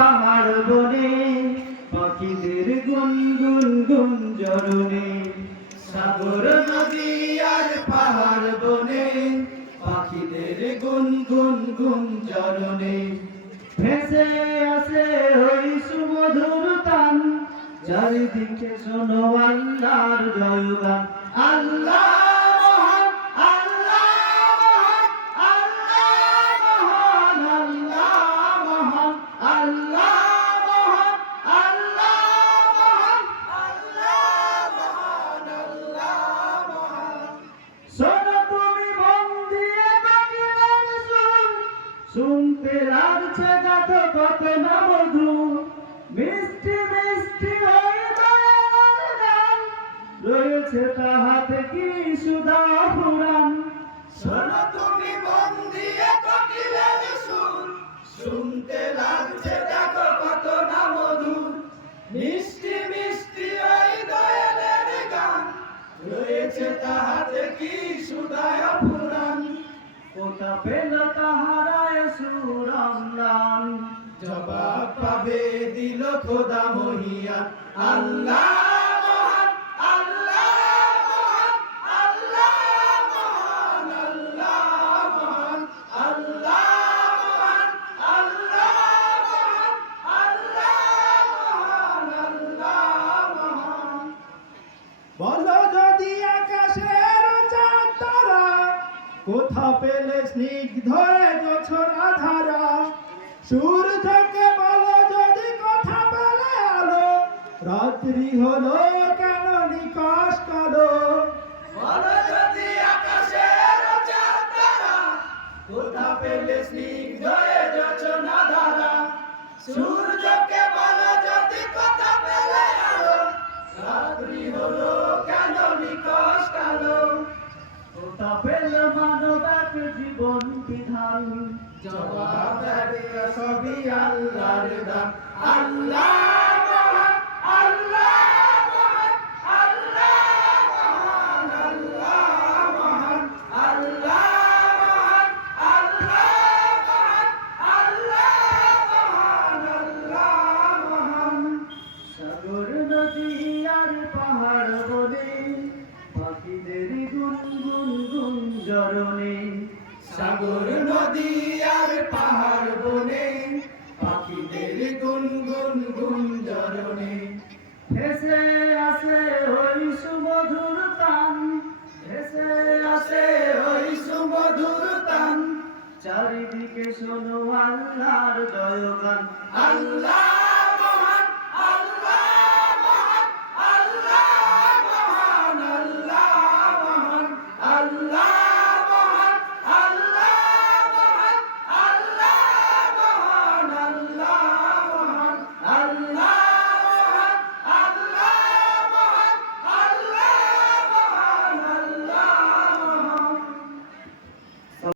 পাহাড় বনে পাখিদের গুনগুন গুঞ্জরণে সাগর নদী আর পাহাড় বনে পাখিদের গুনগুন গুঞ্জরণে ভেসে আসে ওই সুমধুর তান চারিদিকে শোনো আল্লাহর জয়গান আল্লাহ শুনতে লাগছে দেখো কত না মধু মিষ্টি মিষ্টি ওই দয়ার গান রয়েছে তাহাতে কি সুধা ফুরান শোনো তুমি মন দিয়ে কোকিলের সুর শুনতে লাগছে দেখো কত না মধু মিষ্টি মিষ্টি ওই দয়ালের গান রয়েছে তাহাতে কি সুধা ফুরান কোথা পেল তাহারায় সুরম্লান জবাব পাবে দিল খোদা মহিয়ান আল্লাহ মহান আল্লাহ মহান আল্লাহ মহান আল্লাহ মহান আল্লাহ মহান আল্লাহ মহান বলো যদি আকাশের চাঁদ তারা কোথা পেলে স্নিগ্ধ জোছনা ধারা সূর্যকে বলো যদি কথা পেলে আলো রাত্রি হলো কেন নিকশ কালো বলো যদি আকাশের চাঁদ তারা কোথা পেলে স্নিগ্ধ জোছনা ধারা সূর্যকে বলো যদি কথা পেলে আলো রাত্রি হলো কেন নিকশ কালো কোথা পেল মানব এক জীবন বিধান জবাব দেবে সবই আল্লাহর দান আল্লাহ মহান আল্লাহ মহান আল্লাহ মহান আল্লাহ মহান আল্লাহ মহান আল্লাহ মহান সাগর নদী আর পাহাড় বনে পাখিদের গুনগুন গুঞ্জরণে সাগর নদী আর পাহাড় বনে পাখিদের গুনগুন গুঞ্জরণে ভেসে আসে ওই সুমধুর তান ভেসে আসে ওই সুমধুর তান চারিদিকে শোনো আল্লাহর জয়গান আল্লাহ